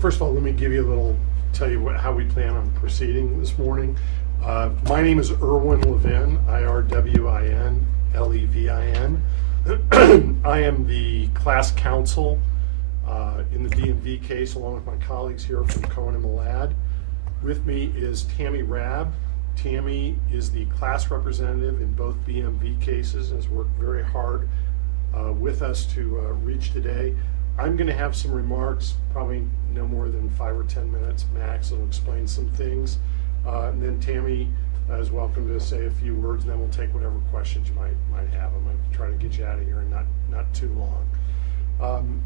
first of all, let me give you a little, tell you how we plan on proceeding this morning. My name is Irwin Levin, I-R-W-I-N-L-E-V-I-N. I am the class counsel in the BMV case, along with my colleagues here from Cohen and Malad. With me is Tammy Rabb. Tammy is the class representative in both BMV cases and has worked very hard with us to reach today. I'm going to have some remarks, probably no more than 5 or 10 minutes max. I'll explain some things. And then Tammy is welcome to say a few words, and then we'll take whatever questions you might have. I'm going to try to get you out of here in not too long.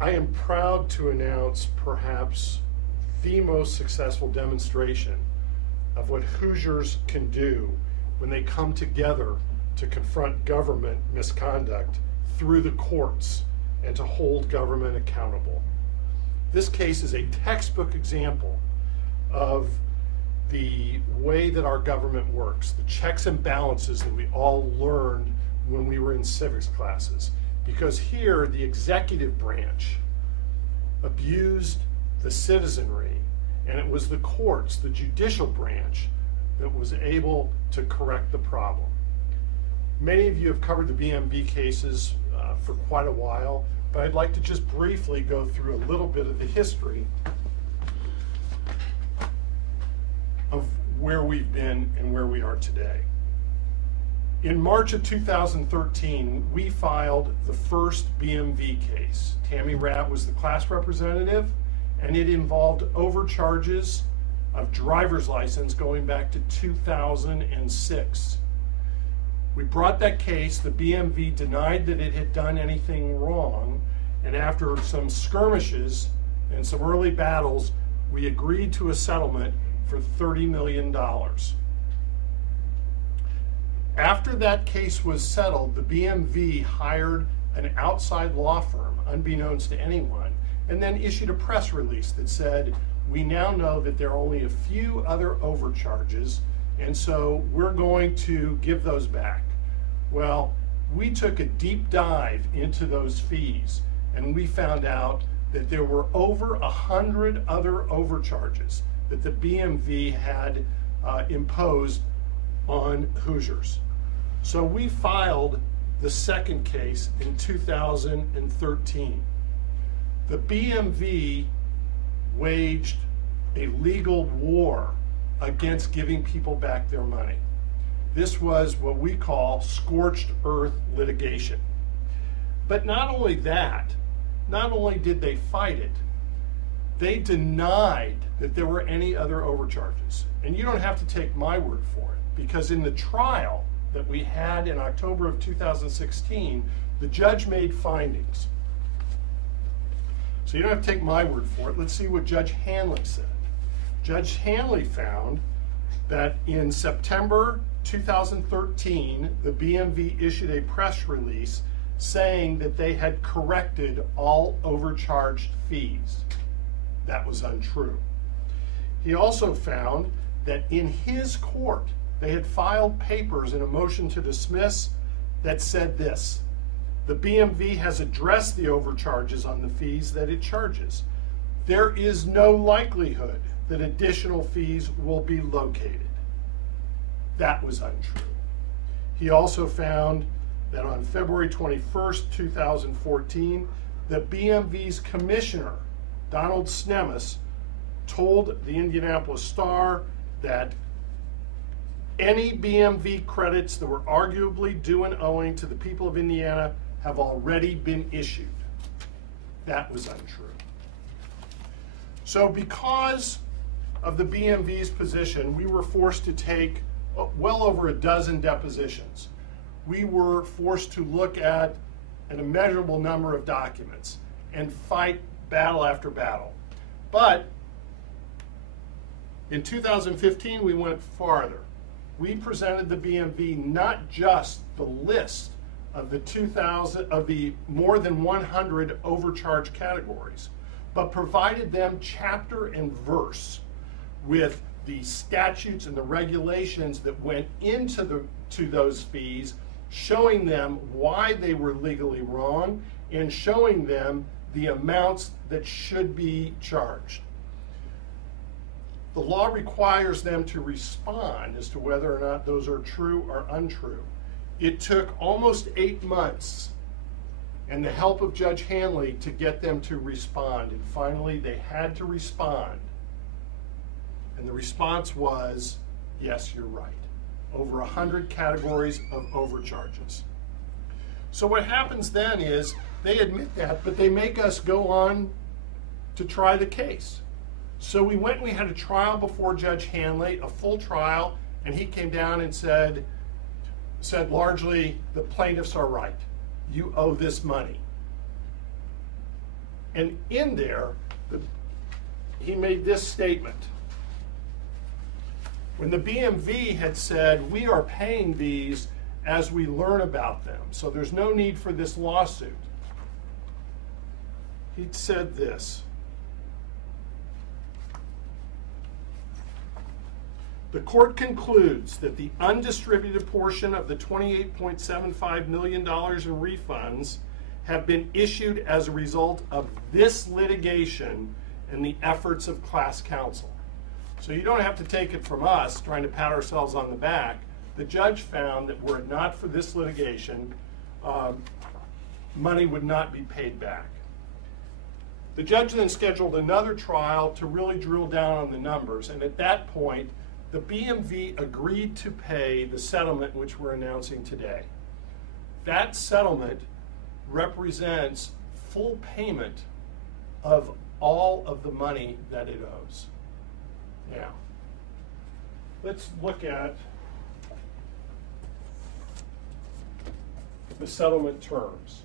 I am proud to announce perhaps the most successful demonstration of what Hoosiers can do when they come together to confront government misconduct through the courts and to hold government accountable. This case is a textbook example of the way that our government works, the checks and balances that we all learned when we were in civics classes. Because here, the executive branch abused the citizenry, and it was the courts, the judicial branch, that was able to correct the problem. Many of you have covered the BMV cases for quite a while, but I'd like to just briefly go through a little bit of the history of where we've been and where we are today. In March of 2013, we filed the first BMV case. Tammy Rabb was the class representative, and it involved overcharges of driver's license going back to 2006. We brought that case. The BMV denied that it had done anything wrong, and after some skirmishes and some early battles, we agreed to a settlement for $30 million. After that case was settled, the BMV hired an outside law firm, unbeknownst to anyone, and then issued a press release that said, we now know that there are only a few other overcharges, and so we're going to give those back. Well, we took a deep dive into those fees, and we found out that there were over 100 other overcharges that the BMV had imposed on Hoosiers. So we filed the second case in 2013. The BMV waged a legal war against giving people back their money. This was what we call scorched earth litigation. But not only that, not only did they fight it, they denied that there were any other overcharges. And you don't have to take my word for it, because in the trial that we had in October of 2016, the judge made findings. So you don't have to take my word for it. Let's see what Judge Hanley said. Judge Hanley found that in September 2013, the BMV issued a press release saying that they had corrected all overcharged fees. That was untrue. He also found that in his court, they had filed papers in a motion to dismiss that said this: the BMV has addressed the overcharges on the fees that it charges. There is no likelihood that additional fees will be located. That was untrue. He also found that on February 21st, 2014, the BMV's commissioner, Donald Snemis, told the Indianapolis Star that any BMV credits that were arguably due and owing to the people of Indiana have already been issued. That was untrue. So because of the BMV's position, we were forced to take well over a dozen depositions. We were forced to look at an immeasurable number of documents and fight battle after battle. But in 2015, we went farther. We presented the BMV not just the list of the more than 100 overcharge categories, but provided them chapter and verse with the statutes and the regulations that went into those fees, showing them why they were legally wrong and showing them the amounts that should be charged. The law requires them to respond as to whether or not those are true or untrue. It took almost 8 months and the help of Judge Hanley to get them to respond. And finally, they had to respond. And the response was, yes, you're right. Over 100 categories of overcharges. So what happens then is they admit that, but they make us go on to try the case. So we went and we had a trial before Judge Hanley, a full trial, and he came down and said largely, the plaintiffs are right. You owe this money. And in there, he made this statement. When the BMV had said, we are paying these as we learn about them, so there's no need for this lawsuit, he said this. The court concludes that the undistributed portion of the $28.75 million in refunds have been issued as a result of this litigation and the efforts of class counsel. So you don't have to take it from us trying to pat ourselves on the back. The judge found that were it not for this litigation, money would not be paid back. The judge then scheduled another trial to really drill down on the numbers, and at that point, the BMV agreed to pay the settlement which we're announcing today. That settlement represents full payment of all of the money that it owes. Now, let's look at the settlement terms.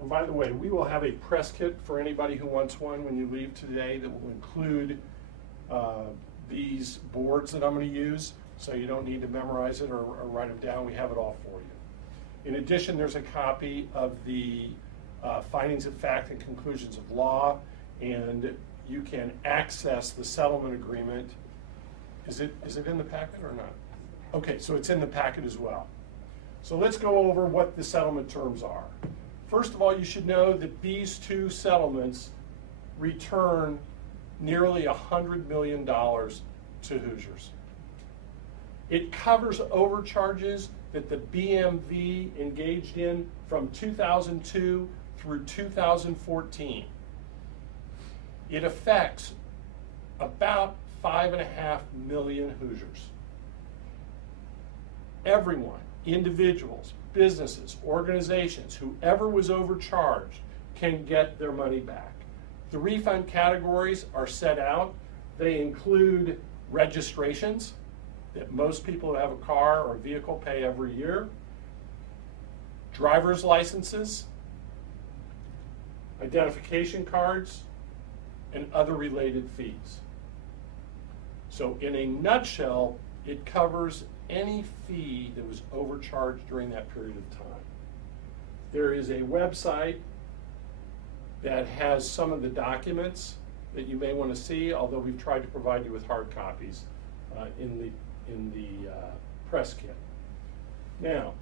And by the way, we will have a press kit for anybody who wants one when you leave today that will include these boards that I'm going to use, so you don't need to memorize it or write them down. We have it all for you. In addition, there's a copy of the findings of fact and conclusions of law, and you can access the settlement agreement. Is it in the packet or not? Okay, so it's in the packet as well. So let's go over what the settlement terms are. First of all, you should know that these two settlements return nearly $100 million to Hoosiers. It covers overcharges that the BMV engaged in from 2002 through 2014. It affects about 5.5 million Hoosiers. Everyone, individuals, businesses, organizations, whoever was overcharged can get their money back. The refund categories are set out. They include registrations that most people who have a car or a vehicle pay every year, driver's licenses, identification cards, and other related fees. So in a nutshell, it covers any fee that was overcharged during that period of time. There is a website that has some of the documents that you may want to see, although we've tried to provide you with hard copies in the press kit. Now,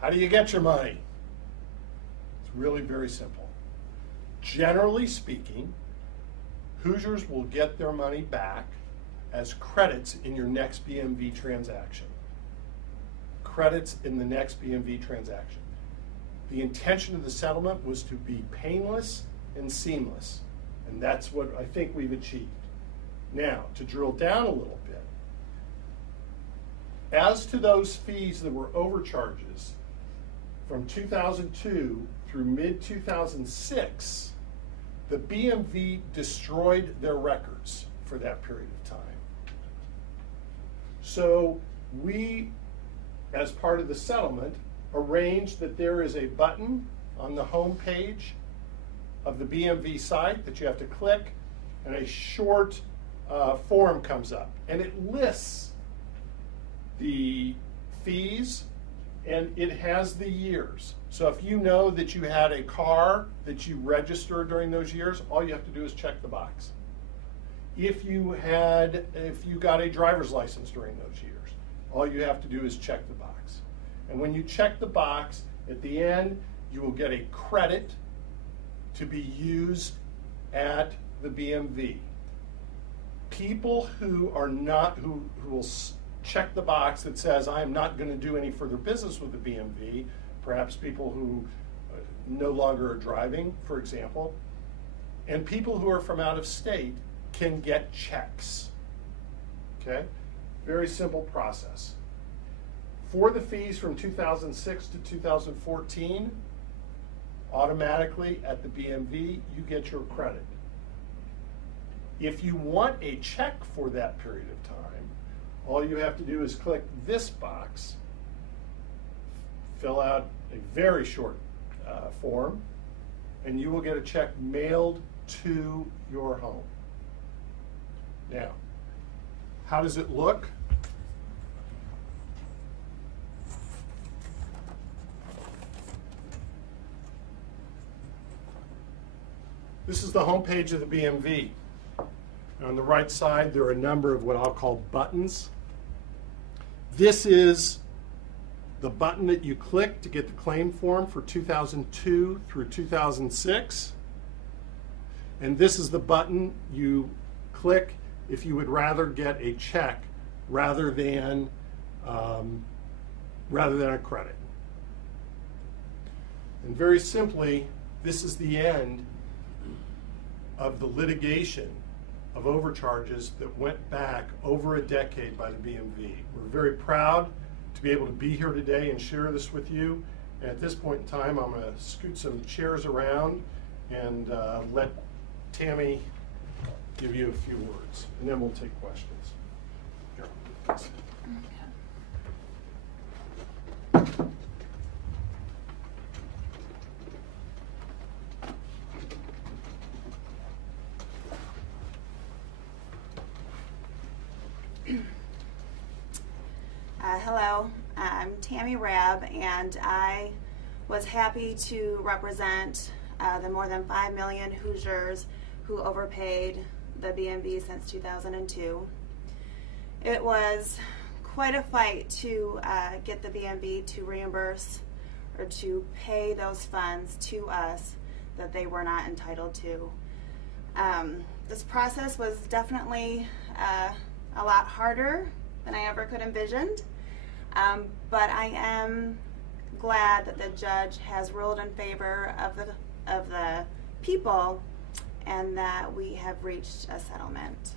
how do you get your money? It's really very simple. Generally speaking, Hoosiers will get their money back as credits in your next BMV transaction. Credits in the next BMV transaction. The intention of the settlement was to be painless and seamless, and that's what I think we've achieved. Now, to drill down a little bit, as to those fees that were overcharges from 2002 through mid-2006, the BMV destroyed their records for that period of time. So we, as part of the settlement, arranged that there is a button on the home page of the BMV site that you have to click, and a short form comes up, and it lists the fees, and it has the years. So if you know that you had a car that you registered during those years, all you have to do is check the box. If you got a driver's license during those years, all you have to do is check the box. And when you check the box, at the end, you will get a credit to be used at the BMV. People who are not, who will check the box that says, I am not going to do any further business with the BMV, perhaps people who no longer are driving, for example, and people who are from out of state can get checks. Okay? Very simple process. For the fees from 2006 to 2014, automatically at the BMV, you get your credit. If you want a check for that period of time, all you have to do is click this box, fill out a very short form, and you will get a check mailed to your home. Now, how does it look? This is the home page of the BMV. On the right side, there are a number of what I'll call buttons. This is the button that you click to get the claim form for 2002 through 2006. And this is the button you click if you would rather get a check rather than a credit. And very simply, this is the end of the litigation of overcharges that went back over a decade by the BMV. We're very proud to be able to be here today and share this with you. And at this point in time, I'm going to scoot some chairs around and let Tammy give you a few words, and then we'll take questions. Here, please. Hello, I'm Tammy Rabb, and I was happy to represent the more than 5 million Hoosiers who overpaid the BMV since 2002. It was quite a fight to get the BMV to reimburse or to pay those funds to us that they were not entitled to. This process was definitely a lot harder than I ever could envisioned. But I am glad that the judge has ruled in favor of the people and that we have reached a settlement.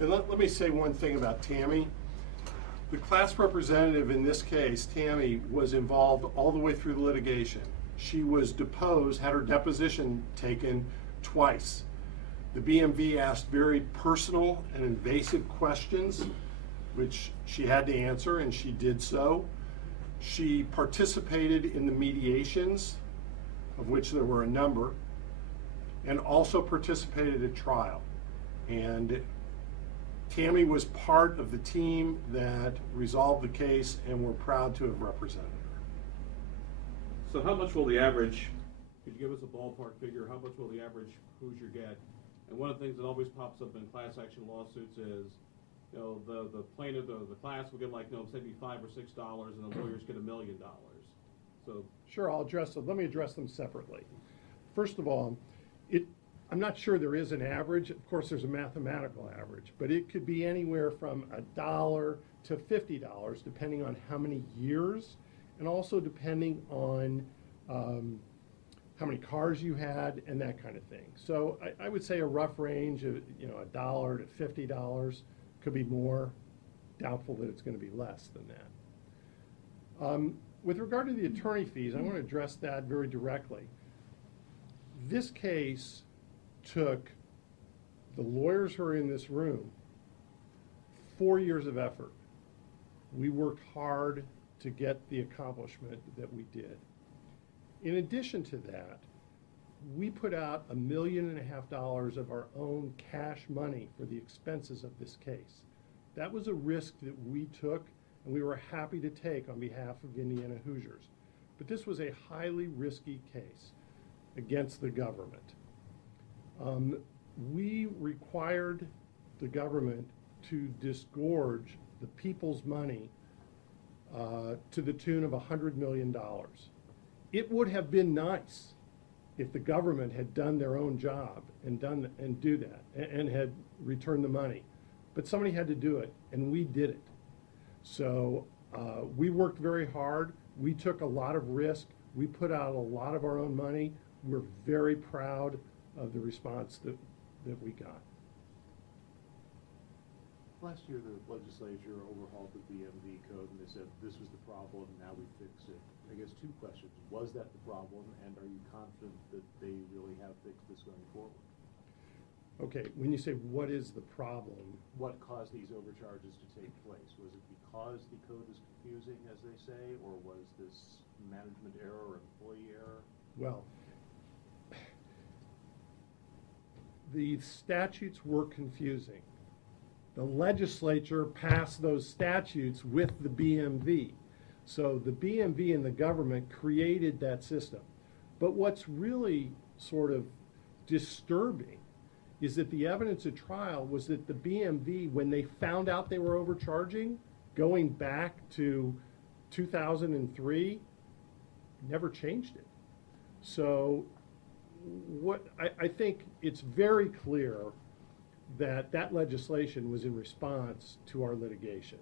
And let me say one thing about Tammy. The class representative in this case, Tammy, was involved all the way through the litigation. She was deposed, had her deposition taken twice. The BMV asked very personal and invasive questions, which she had to answer, and she did so. She participated in the mediations, of which there were a number, and also participated at trial. And Tammy was part of the team that resolved the case, and we're proud to have represented her. So how much will the average, could you give us a ballpark figure, how much will the average Hoosier get? And one of the things that always pops up in class action lawsuits is, you know, the plaintiff, the class will get like, you know, maybe $5 or $6, and the lawyers get $1 million. So sure, I'll address them. Let me address them separately. First of all, I'm not sure there is an average. Of course, there's a mathematical average, but it could be anywhere from $1 to $50, depending on how many years, and also depending on how many cars you had and that kind of thing. So I would say a rough range of, you know, $1 to $50. Could be more. Doubtful that it's going to be less than that. With regard to the attorney fees, I want to address that very directly. This case took the lawyers who are in this room 4 years of effort. We worked hard to get the accomplishment that we did. In addition to that, we put out $1.5 million of our own cash money for the expenses of this case. That was a risk that we took, and we were happy to take on behalf of Indiana Hoosiers. But this was a highly risky case against the government. we required the government to disgorge the people's money to the tune of $100 million. It would have been nice if the government had done their own job and do that and had returned the money. But somebody had to do it, and we did it. So we worked very hard. We took a lot of risk. We put out a lot of our own money. We're very proud of the response that we got. Last year, the legislature overhauled the BMV code, and they said this was the problem, now we fix it. I guess two questions. Was that the problem, and are you confident that they really have fixed this going forward? Okay, when you say what is the problem? What caused these overcharges to take place? Was it because the code was confusing, as they say, or was this management error or employee error? Well, the statutes were confusing. The legislature passed those statutes with the BMV. So the BMV and the government created that system. But what's really sort of disturbing is that the evidence at trial was that the BMV, when they found out they were overcharging, going back to 2003, never changed it. So I think it's very clear that legislation was in response to our litigation.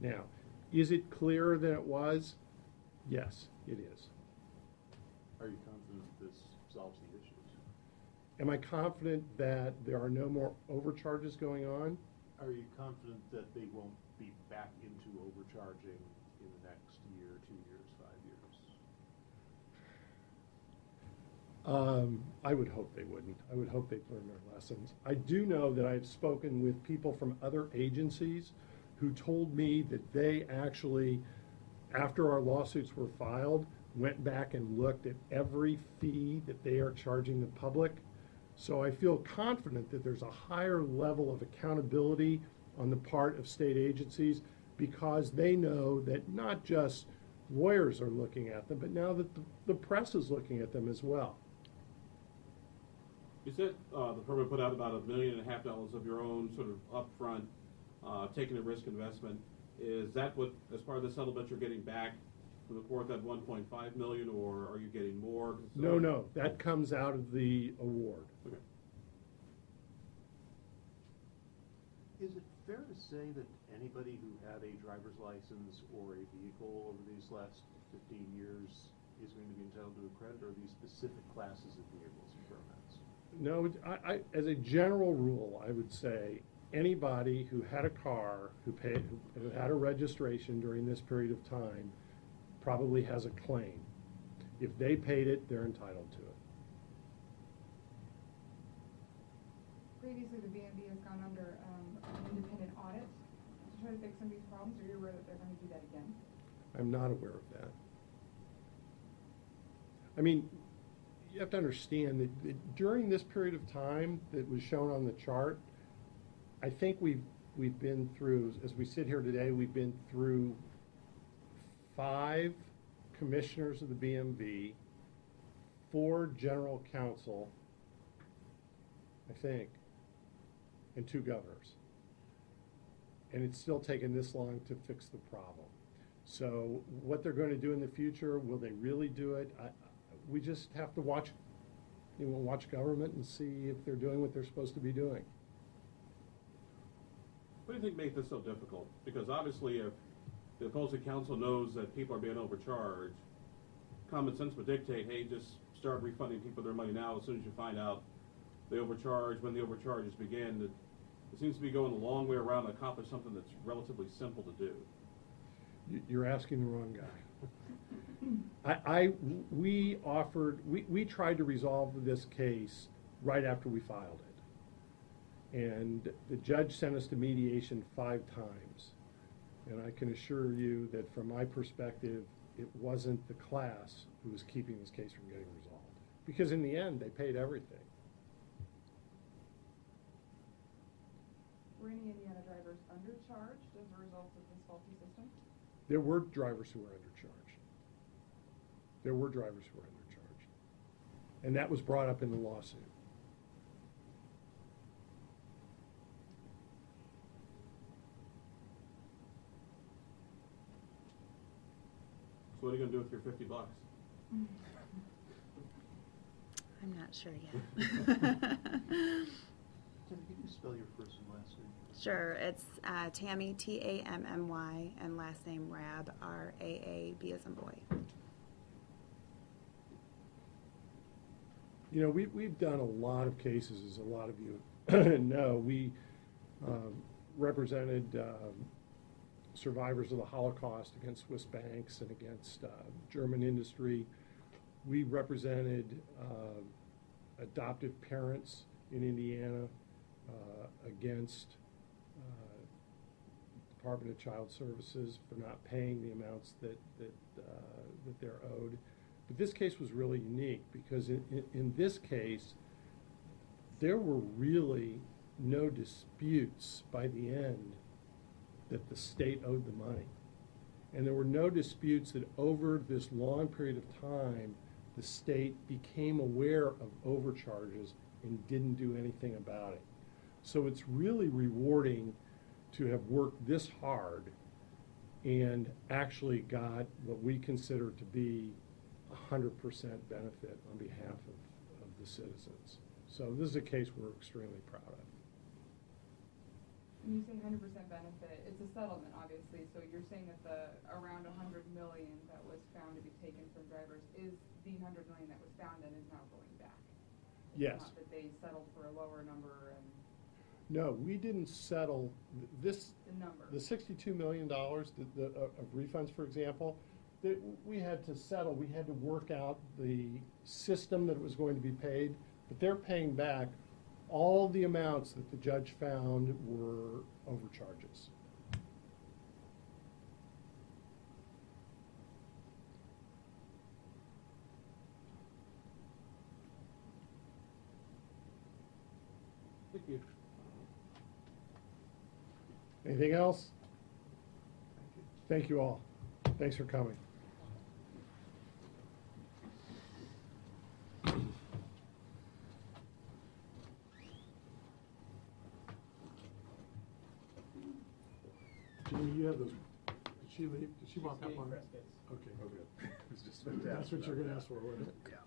Now, is it clearer than it was? Yes, it is. Are you confident that this solves the issues? Am I confident that there are no more overcharges going on? Are you confident that they won't be back into overcharging in the next year, 2 years, 5 years? I would hope they wouldn't. I would hope they'd learn their lessons. I do know that I've spoken with people from other agencies who told me that they actually, after our lawsuits were filed, went back and looked at every fee that they are charging the public. So I feel confident that there's a higher level of accountability on the part of state agencies because they know that not just lawyers are looking at them, but now that the press is looking at them as well. You said the firm put out about $1.5 million of your own sort of upfront, taking a risk investment. Is that what, as part of the settlement, you're getting back from the court, that $1.5 million, or are you getting more? No, that comes out of the award. Okay. Is it fair to say that anybody who had a driver's license or a vehicle over these last 15 years is going to be entitled to a credit, or are these specific classes of vehicles and permits? No, as a general rule, I would say anybody who had a car, who had a registration during this period of time, probably has a claim. If they paid it, they're entitled to it. Previously, the BMV has gone under an independent audit to try to fix some of these problems. Are you aware that they're going to do that again? I'm not aware of that. I mean, you have to understand that during this period of time that was shown on the chart, I think we've been through, as we sit here today, we've been through 5 commissioners of the BMV, 4 general counsel, I think, and 2 governors. And it's still taken this long to fix the problem. So what they're going to do in the future, will they really do it? We just have to watch government and see if they're doing what they're supposed to be doing. What do you think makes this so difficult? Because obviously if the opposing counsel knows that people are being overcharged, common sense would dictate, hey, just start refunding people their money now as soon as you find out they overcharge, when the overcharges begin. It seems to be going a long way around to accomplish something that's relatively simple to do. You're asking the wrong guy. We tried to resolve this case right after we filed it. And the judge sent us to mediation 5 times. And I can assure you that from my perspective, it wasn't the class who was keeping this case from getting resolved. Because in the end, they paid everything. Were any Indiana drivers undercharged as a result of this faulty system? There were drivers who were undercharged. There were drivers who were undercharged. And that was brought up in the lawsuit. what are you gonna do with your $50? I'm not sure yet. Tim, can you spell your first and last name? Sure, it's Tammy, Tammy, and last name Raab, R-A-A-B as in boy. You know, we've done a lot of cases, as a lot of you know. We represented survivors of the Holocaust against Swiss banks and against German industry. We represented adoptive parents in Indiana against Department of Child Services for not paying the amounts that they're owed. But this case was really unique because in this case, there were really no disputes by the end that the state owed the money. And there were no disputes that over this long period of time, the state became aware of overcharges and didn't do anything about it. So it's really rewarding to have worked this hard and actually got what we consider to be 100% benefit on behalf of the citizens. So this is a case we're extremely proud of. When you say 100% benefit, it's a settlement, obviously, so you're saying that the around $100 million that was found to be taken from drivers is the $100 million that was found and is now going back? Yes. It's not that they settled for a lower number and No, we didn't settle this. the number. The $62 million of refunds, for example, that we had to settle. We had to work out the system that it was going to be paid, but they're paying back all the amounts that the judge found were overcharges. Thank you. Anything else? Thank you all. Thanks for coming. Jimmy, you have those. Did she leave? Did she walk out one? Okay, oh good. It's just That's what you're going to ask for, wasn't it? Yeah.